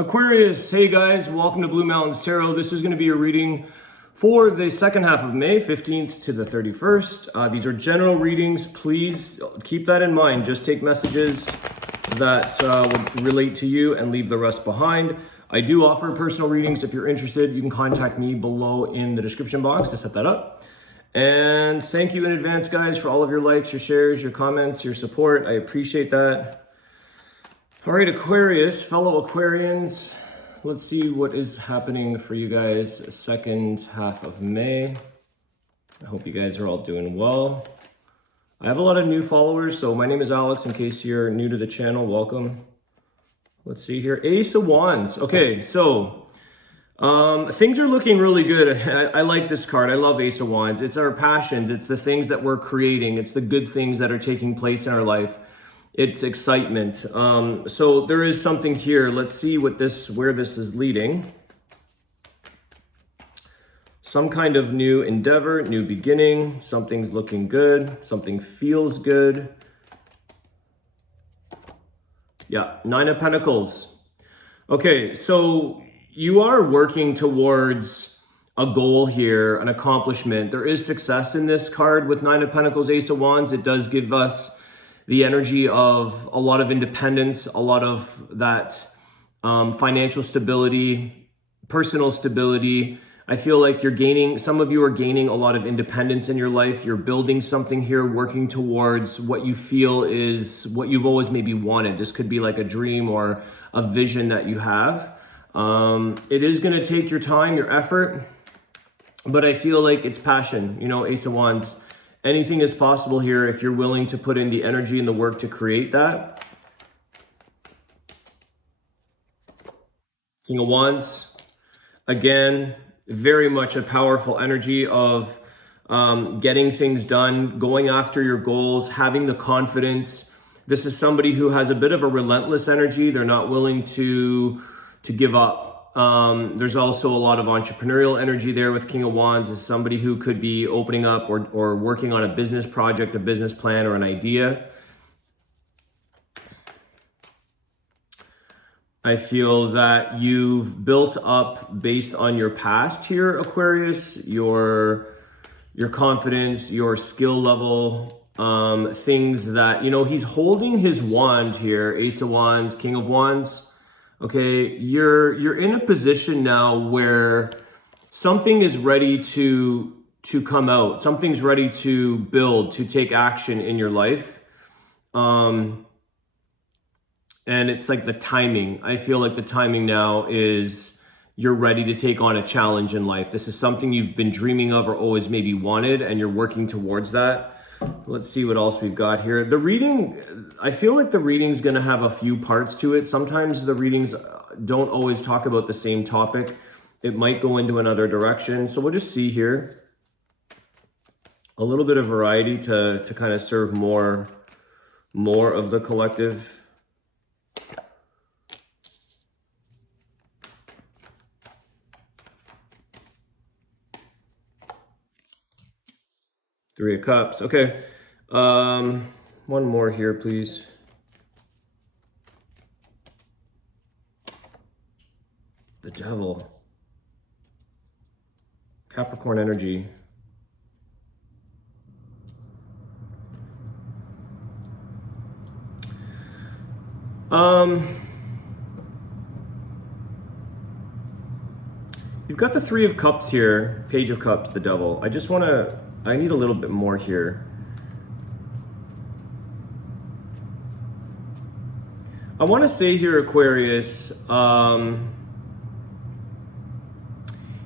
Aquarius, hey guys, welcome to Blue Mountains Tarot. This is going to be a reading for the second half of May, 15th to the 31st. These are general readings. Please keep that in mind. Just take messages that would relate to you and leave the rest behind. I do offer personal readings. If you're interested, you can contact me below in the description box to set that up. And thank you in advance, guys, for all of your likes, your shares, your comments, your support. I appreciate that. All right, Aquarius, fellow Aquarians, let's see what is happening for you guys second half of May. I hope you guys are all doing well. I have a lot of new followers, so my name is Alex. In case you're new to the channel, welcome. Let's see here, Ace of Wands. Okay, so things are looking really good. I like this card. I love Ace of Wands. It's our passions. It's the things that we're creating. It's the good things that are taking place in our life. It's excitement. So there is something here. Let's see where this is leading. Some kind of new endeavor, new beginning. Something's looking good. Something feels good. Yeah, Nine of Pentacles. Okay, so you are working towards a goal here, an accomplishment. There is success in this card with Nine of Pentacles, Ace of Wands. It does give us the energy of a lot of independence, a lot of that financial stability, personal stability. I feel like some of you are gaining a lot of independence in your life. You're building something here, working towards what you feel is what you've always maybe wanted. This could be like a dream or a vision that you have. It is going to take your time, your effort, but I feel like it's passion. You know, Ace of Wands. Anything is possible here if you're willing to put in the energy and the work to create that. King of Wands, again, very much a powerful energy of getting things done, going after your goals, having the confidence. This is somebody who has a bit of a relentless energy. They're not willing to give up. There's also a lot of entrepreneurial energy there with King of Wands. Is somebody who could be opening up or working on a business project, a business plan, or an idea. I feel that you've built up based on your past here, Aquarius, your confidence, your skill level, things that, you know, he's holding his wand here, Ace of Wands, King of Wands. Okay, you're in a position now where something is ready to come out. Something's ready to build, to take action in your life. And it's like the timing. I feel like the timing now is you're ready to take on a challenge in life. This is something you've been dreaming of or always maybe wanted, and you're working towards that. Let's see what else we've got here. The reading, I feel like the reading's going to have a few parts to it. Sometimes the readings don't always talk about the same topic. It might go into another direction. So we'll just see here. A little bit of variety to kind of serve more of the collective. Three of Cups. Okay. One more here, please. The Devil. Capricorn energy. You've got the Three of Cups here, Page of Cups, the Devil. I need a little bit more here. I want to say here, Aquarius, you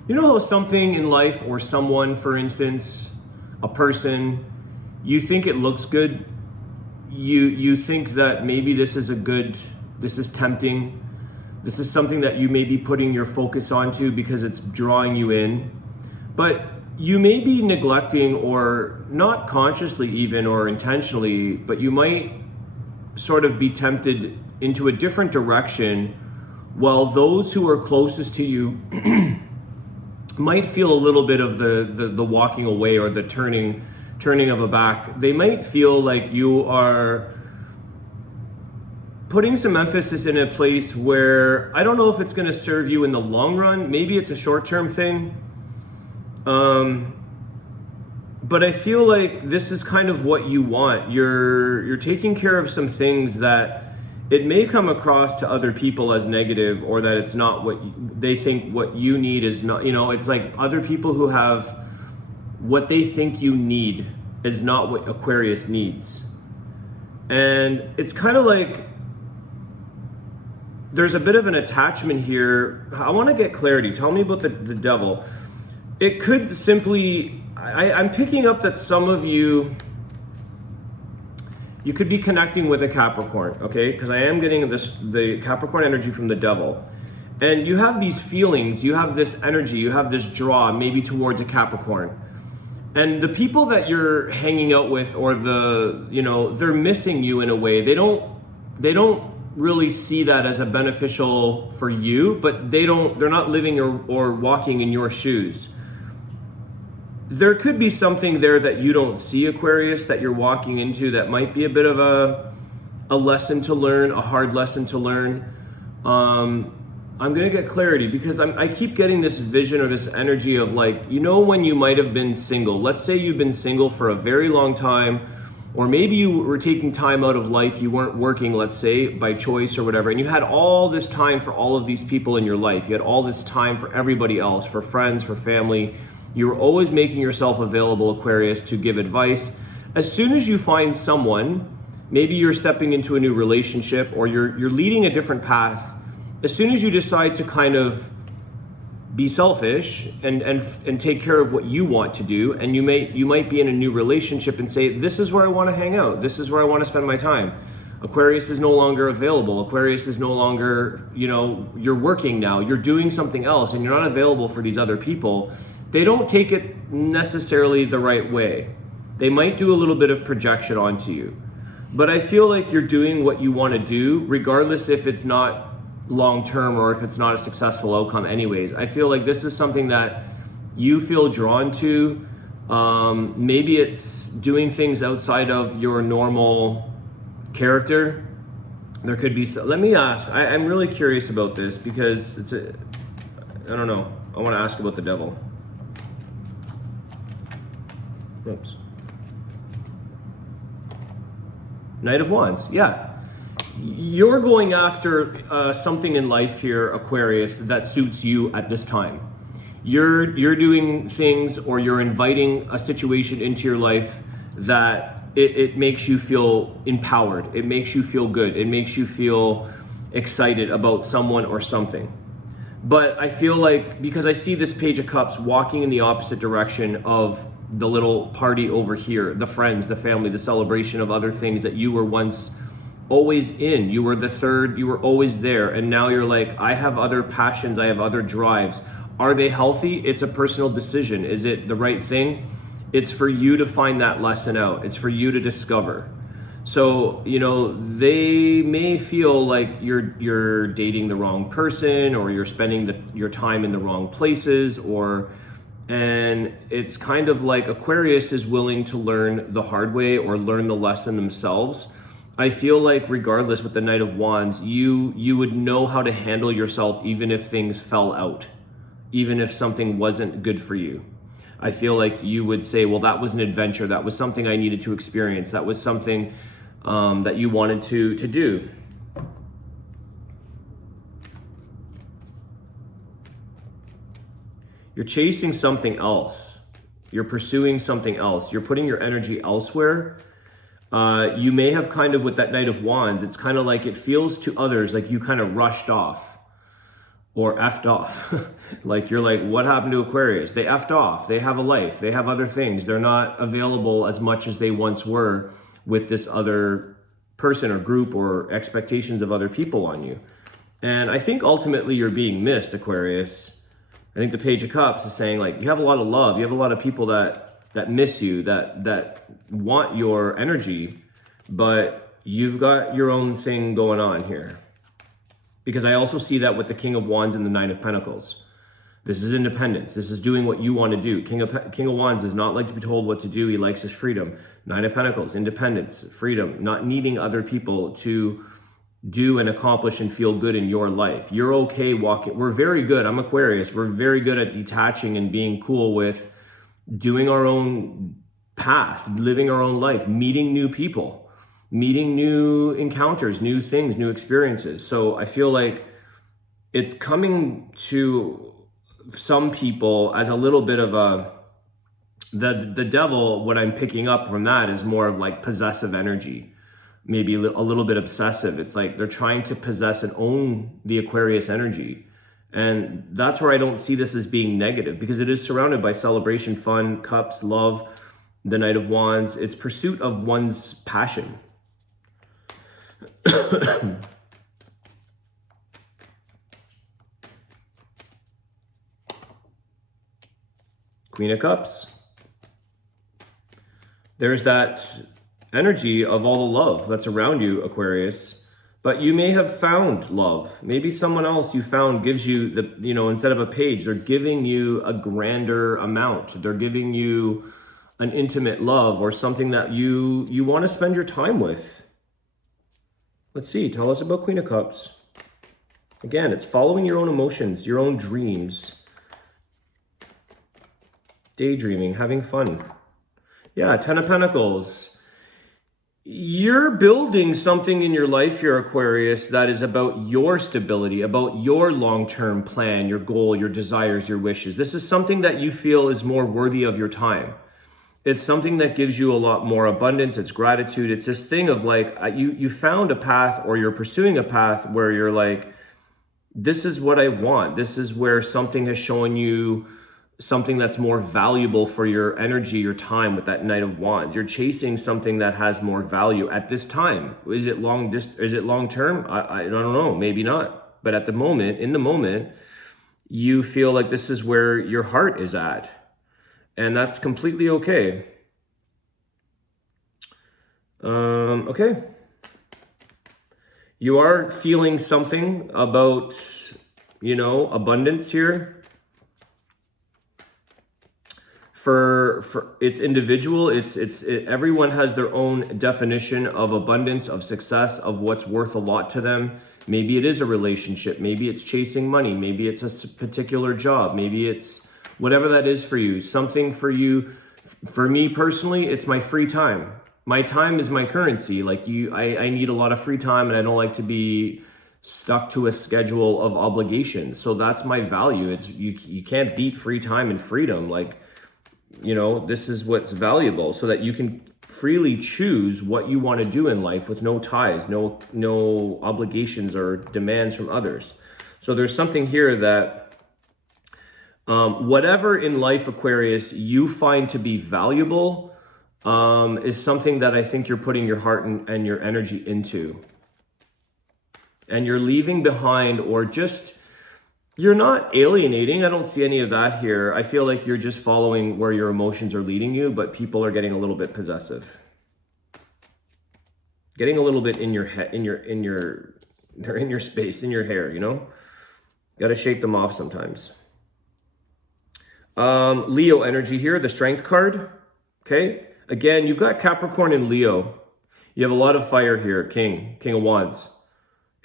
know how something in life or someone, for instance, a person, you think it looks good. You think that maybe this is tempting. This is something that you may be putting your focus onto because it's drawing you in. But you may be neglecting, or not consciously even or intentionally, but you might sort of be tempted into a different direction, while those who are closest to you might feel a little bit of the walking away or the turning of a back. They might feel like you are putting some emphasis in a place where I don't know if it's going to serve you in the long run. Maybe it's a short-term thing. But I feel like this is kind of what you want. You're taking care of some things that it may come across to other people as negative, or that it's not what they think what you need is not, it's like other people who have what they think you need is not what Aquarius needs. And it's kind of like there's a bit of an attachment here. I want to get clarity. Tell me about the devil. It could simply, I'm picking up that some of you could be connecting with a Capricorn, okay? Because I am getting the Capricorn energy from the devil. And you have these feelings, you have this energy, you have this draw maybe towards a Capricorn. And the people that you're hanging out with, or they're missing you in a way. They don't really see that as a beneficial for you, but they're not living or walking in your shoes. There could be something there that you don't see, Aquarius, that you're walking into that might be a bit of a lesson to learn, a hard lesson to learn. I'm going to get clarity because I keep getting this vision or this energy of like, when you might have been single. Let's say you've been single for a very long time, or maybe you were taking time out of life. You weren't working, let's say, by choice or whatever, and you had all this time for all of these people in your life. You had all this time for everybody else, for friends, for family. You were always making yourself available, Aquarius, to give advice. As soon as you find someone, maybe you're stepping into a new relationship or you're leading a different path, as soon as you decide to kind of be selfish and take care of what you want to do, and you might be in a new relationship and say, this is where I want to hang out, this is where I want to spend my time. Aquarius is no longer available. Aquarius is no longer, you're working now, you're doing something else, and you're not available for these other people. They don't take it necessarily the right way. They might do a little bit of projection onto you. But I feel like you're doing what you want to do, regardless if it's not long-term or if it's not a successful outcome anyways. I feel like this is something that you feel drawn to. Maybe it's doing things outside of your normal character. There could be, let me ask, I'm really curious about this because I don't know. I want to ask about the devil. Oops. Knight of Wands, yeah. You're going after something in life here, Aquarius, that suits you at this time. You're doing things, or you're inviting a situation into your life that it makes you feel empowered. It makes you feel good. It makes you feel excited about someone or something. But I feel like, because I see this Page of Cups walking in the opposite direction of the little party over here, the friends, the family, the celebration of other things that you were once always in. You were the third, you were always there, and now you're like, I have other passions, I have other drives. Are they healthy? It's a personal decision. Is it the right thing? It's for you to find that lesson out. It's for you to discover. So, they may feel like you're dating the wrong person, or you're spending your time in the wrong places, and it's kind of like Aquarius is willing to learn the hard way or learn the lesson themselves. I feel like regardless, with the Knight of Wands, you would know how to handle yourself even if things fell out, even if something wasn't good for you. I feel like you would say, well, that was an adventure. That was something I needed to experience. That was something that you wanted to do. You're chasing something else. You're pursuing something else. You're putting your energy elsewhere. You may have kind of, with that Knight of Wands, it's kind of like it feels to others like you kind of rushed off or effed off. Like you're like, what happened to Aquarius? They effed off. They have a life. They have other things. They're not available as much as they once were with this other person or group or expectations of other people on you. And I think ultimately you're being missed, Aquarius. I think the Page of Cups is saying, like, you have a lot of love. You have a lot of people that miss you, that want your energy, but you've got your own thing going on here. Because I also see that with the King of Wands and the Nine of Pentacles. This is independence. This is doing what you want to do. King of Wands does not like to be told what to do. He likes his freedom. Nine of Pentacles, independence, freedom, not needing other people to do and accomplish and feel good in your life. You're okay walking. We're very good. I'm Aquarius. We're very good at detaching and being cool with doing our own path, living our own life, meeting new people, meeting new encounters, new things, new experiences. So I feel like it's coming to some people as a little bit of the devil. What I'm picking up from that is more of like possessive energy. Maybe a little bit obsessive. It's like they're trying to possess and own the Aquarius energy. And that's where I don't see this as being negative, because it is surrounded by celebration, fun, cups, love, the Knight of Wands. It's pursuit of one's passion. Queen of Cups. There's that energy of all the love that's around you, Aquarius, but you may have found love. Maybe someone else you found gives you instead of a page, they're giving you a grander amount. They're giving you an intimate love or something that you want to spend your time with. Let's see, tell us about Queen of Cups. Again, it's following your own emotions, your own dreams, daydreaming, having fun. Yeah, Ten of Pentacles. You're building something in your life here, Aquarius, that is about your stability, about your long-term plan, your goal, your desires, your wishes. This is something that you feel is more worthy of your time. It's something that gives you a lot more abundance. It's gratitude. It's this thing of like, you found a path, or you're pursuing a path where you're like, this is what I want. This is where something has shown you something that's more valuable for your energy, your time, with that Knight of Wands. You're chasing something that has more value at this time. Is it long term? I don't know, maybe not. But at the moment, in the moment, you feel like this is where your heart is at. And that's completely okay. Okay. You are feeling something about, abundance here. For it's individual. Everyone has their own definition of abundance, of success, of what's worth a lot to them. Maybe it is a relationship. Maybe it's chasing money. Maybe it's a particular job. Maybe it's whatever that is for you. Something for you. For me personally, it's my free time. My time is my currency. Like I need a lot of free time, and I don't like to be stuck to a schedule of obligations. So that's my value. It's you can't beat free time and freedom. Like, this is what's valuable, so that you can freely choose what you want to do in life with no ties, no obligations or demands from others. So there's something here that whatever in life, Aquarius, you find to be valuable is something that I think you're putting your heart and your energy into. And you're leaving behind, or just, you're not alienating. I don't see any of that here. I feel like you're just following where your emotions are leading you, but people are getting a little bit possessive. Getting a little bit in your head, they're in your space, in your hair, Got to shake them off sometimes. Leo energy here, the Strength card. Okay. Again, you've got Capricorn and Leo. You have a lot of fire here. King of Wands.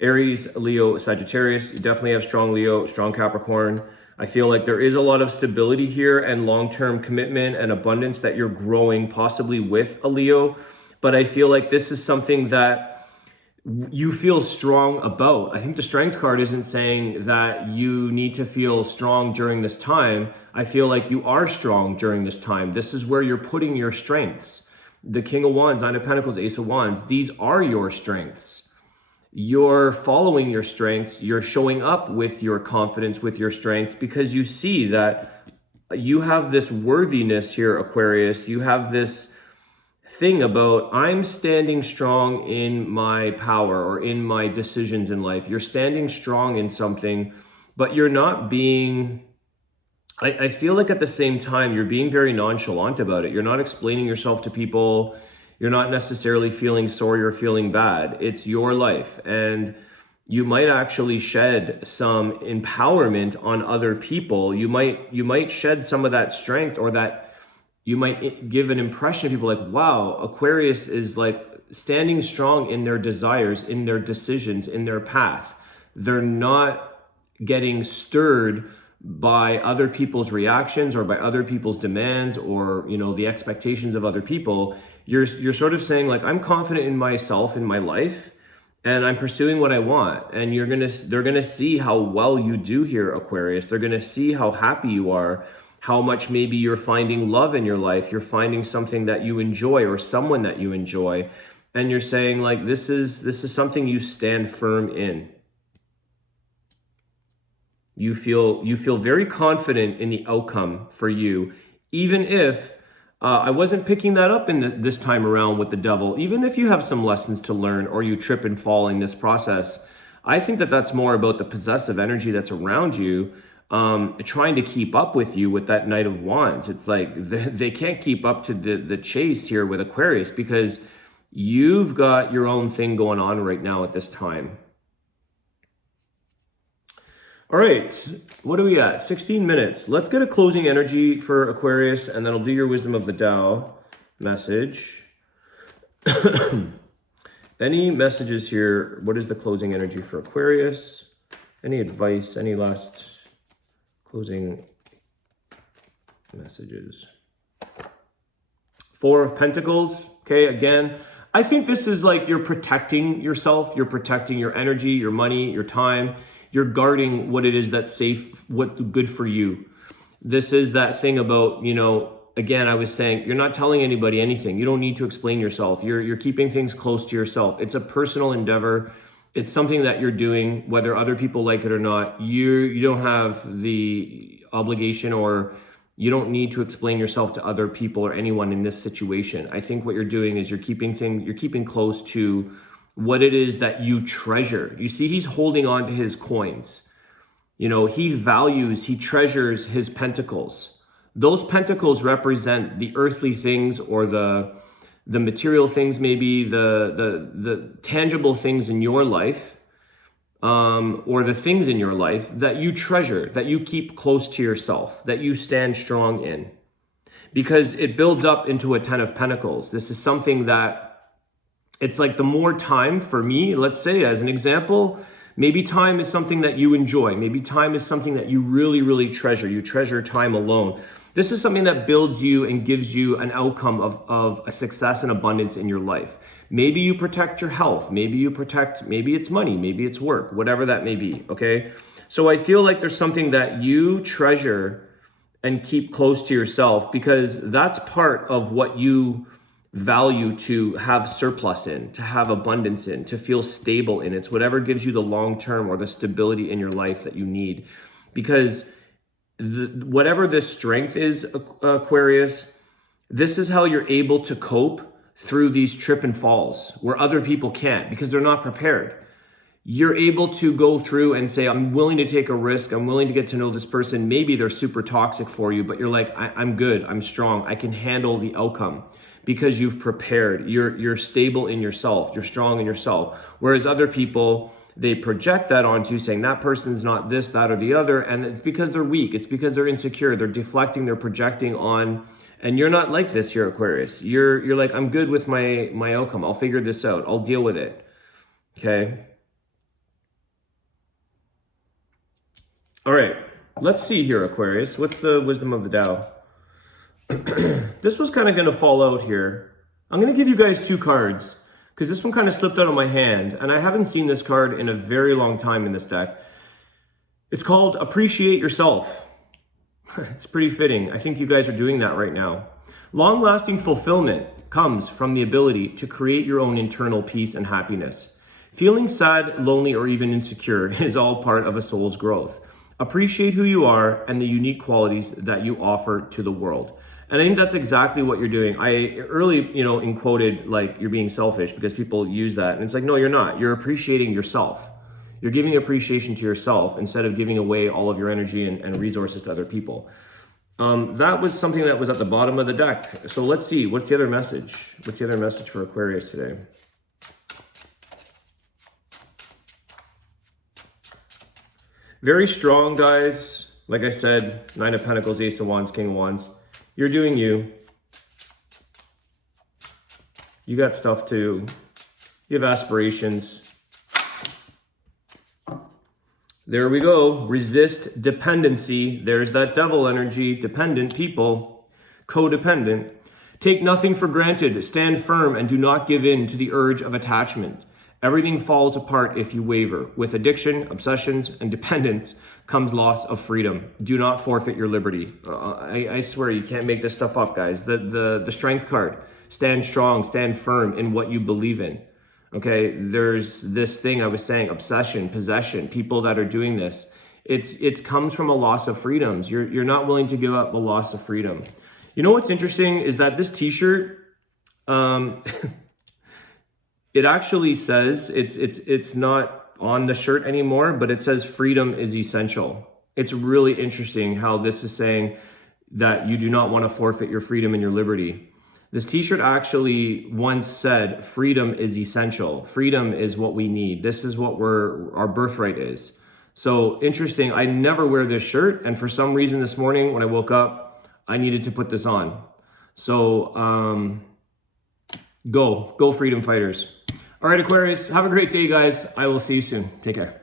Aries, Leo, Sagittarius. You definitely have strong Leo, strong Capricorn. I feel like there is a lot of stability here and long-term commitment and abundance that you're growing, possibly with a Leo. But I feel like this is something that you feel strong about. I think the Strength card isn't saying that you need to feel strong during this time. I feel like you are strong during this time. This is where you're putting your strengths. The King of Wands, Nine of Pentacles, Ace of Wands. These are your strengths. You're following your strengths. You're showing up with your confidence, with your strengths, because you see that you have this worthiness here, Aquarius. You have this thing about, I'm standing strong in my power or in my decisions in life. You're standing strong in something, but you're not being, I feel like at the same time, you're being very nonchalant about it. You're not explaining yourself to people. You're not necessarily feeling sorry or feeling bad. It's your life. And you might actually shed some empowerment on other people. You might shed some of that strength, or that you might give an impression of people like, wow, Aquarius is like standing strong in their desires, in their decisions, in their path. They're not getting stirred by other people's reactions or by other people's demands or, you know, the expectations of other people. You're sort of saying like, I'm confident in myself, in my life, and I'm pursuing what I want. And they're gonna see how well you do here, Aquarius. They're gonna see how happy you are, how much maybe you're finding love in your life. You're finding something that you enjoy or someone that you enjoy. And you're saying like, this is something you stand firm in. You feel very confident in the outcome for you, even if I wasn't picking that up in this time around with the devil. Even if you have some lessons to learn or you trip and fall in this process, I think that that's more about the possessive energy that's around you, trying to keep up with you with that Knight of Wands. It's like they can't keep up to the chase here with Aquarius because you've got your own thing going on right now at this time. All right, what are we at? 16 minutes. Let's get a closing energy for Aquarius, and then I'll do your Wisdom of the Tao message. Any messages here? What is the closing energy for Aquarius? Any advice? Any last closing messages? Four of Pentacles. Okay, again, I think this is like you're protecting yourself. You're protecting your energy, your money, your time. You're guarding what it is that's safe, what's good for you. This is that thing about, you know, again, I was saying, you're not telling anybody anything. You don't need to explain yourself. You're keeping things close to yourself. It's a personal endeavor. It's something that you're doing, whether other people like it or not. You don't have the obligation, or you don't need to explain yourself to other people or anyone in this situation. I think what you're doing is you're keeping close to what it is that you treasure. You see, he's holding on to his coins. You know, he treasures his pentacles. Those pentacles represent the earthly things, or the material things, maybe the tangible things in your life, or the things in your life that you treasure, that you keep close to yourself, that you stand strong in, because it builds up into a 10 of Pentacles. This is something that, it's like the more time for me, let's say as an example, maybe time is something that you enjoy. Maybe time is something that you really, really treasure. You treasure time alone. This is something that builds you and gives you an outcome of a success and abundance in your life. Maybe you protect your health. Maybe it's money. Maybe it's work, whatever that may be, okay? So I feel like there's something that you treasure and keep close to yourself, because that's part of what you value to have surplus in, to have abundance in, to feel stable in. It's whatever gives you the long term or the stability in your life that you need. Because whatever this strength is, Aquarius, this is how you're able to cope through these trip and falls where other people can't, because they're not prepared. You're able to go through and say, I'm willing to take a risk. I'm willing to get to know this person. Maybe they're super toxic for you, but you're like, I'm good. I'm strong. I can handle the outcome. Because you've prepared, you're stable in yourself, you're strong in yourself. Whereas other people, they project that onto you, saying that person's not this, that, or the other, and it's because they're weak, it's because they're insecure, they're deflecting, they're projecting on, and you're not like this here, Aquarius. You're like, I'm good with my outcome, I'll figure this out, I'll deal with it, okay? All right, let's see here, Aquarius. What's the Wisdom of the Tao? This was kind of going to fall out here. I'm going to give you guys two cards, because this one kind of slipped out of my hand, and I haven't seen this card in a very long time in this deck. It's called Appreciate Yourself. It's pretty fitting. I think you guys are doing that right now. Long-lasting fulfillment comes from the ability to create your own internal peace and happiness. Feeling sad, lonely, or even insecure is all part of a soul's growth. Appreciate who you are and the unique qualities that you offer to the world. And I think that's exactly what you're doing. I early, quoted like you're being selfish, because people use that. And it's like, no, you're not. You're appreciating yourself. You're giving appreciation to yourself instead of giving away all of your energy and resources to other people. That was something that was at the bottom of the deck. So let's see, what's the other message? What's the other message for Aquarius today? Very strong, guys. Like I said, Nine of Pentacles, Ace of Wands, King of Wands. You're doing you. You got stuff too. You have aspirations. There we go. Resist dependency. There's that devil energy. Dependent people. Codependent. Take nothing for granted. Stand firm and do not give in to the urge of attachment. Everything falls apart if you waver. With addiction, obsessions, and dependence comes loss of freedom. Do not forfeit your liberty. I swear you can't make this stuff up, guys. The strength card. Stand strong, stand firm in what you believe in. Okay, there's this thing I was saying, obsession, possession, people that are doing this. It comes from a loss of freedoms. You're not willing to give up a loss of freedom. You know what's interesting is that this t-shirt, it actually says, it's not on the shirt anymore, but it says freedom is essential. It's really interesting how this is saying that you do not want to forfeit your freedom and your liberty. This t-shirt actually once said, freedom is essential. Freedom is what we need. This is what our birthright is. So interesting. I never wear this shirt. And for some reason this morning when I woke up, I needed to put this on. So go freedom fighters. All right, Aquarius, have a great day, guys. I will see you soon. Take care.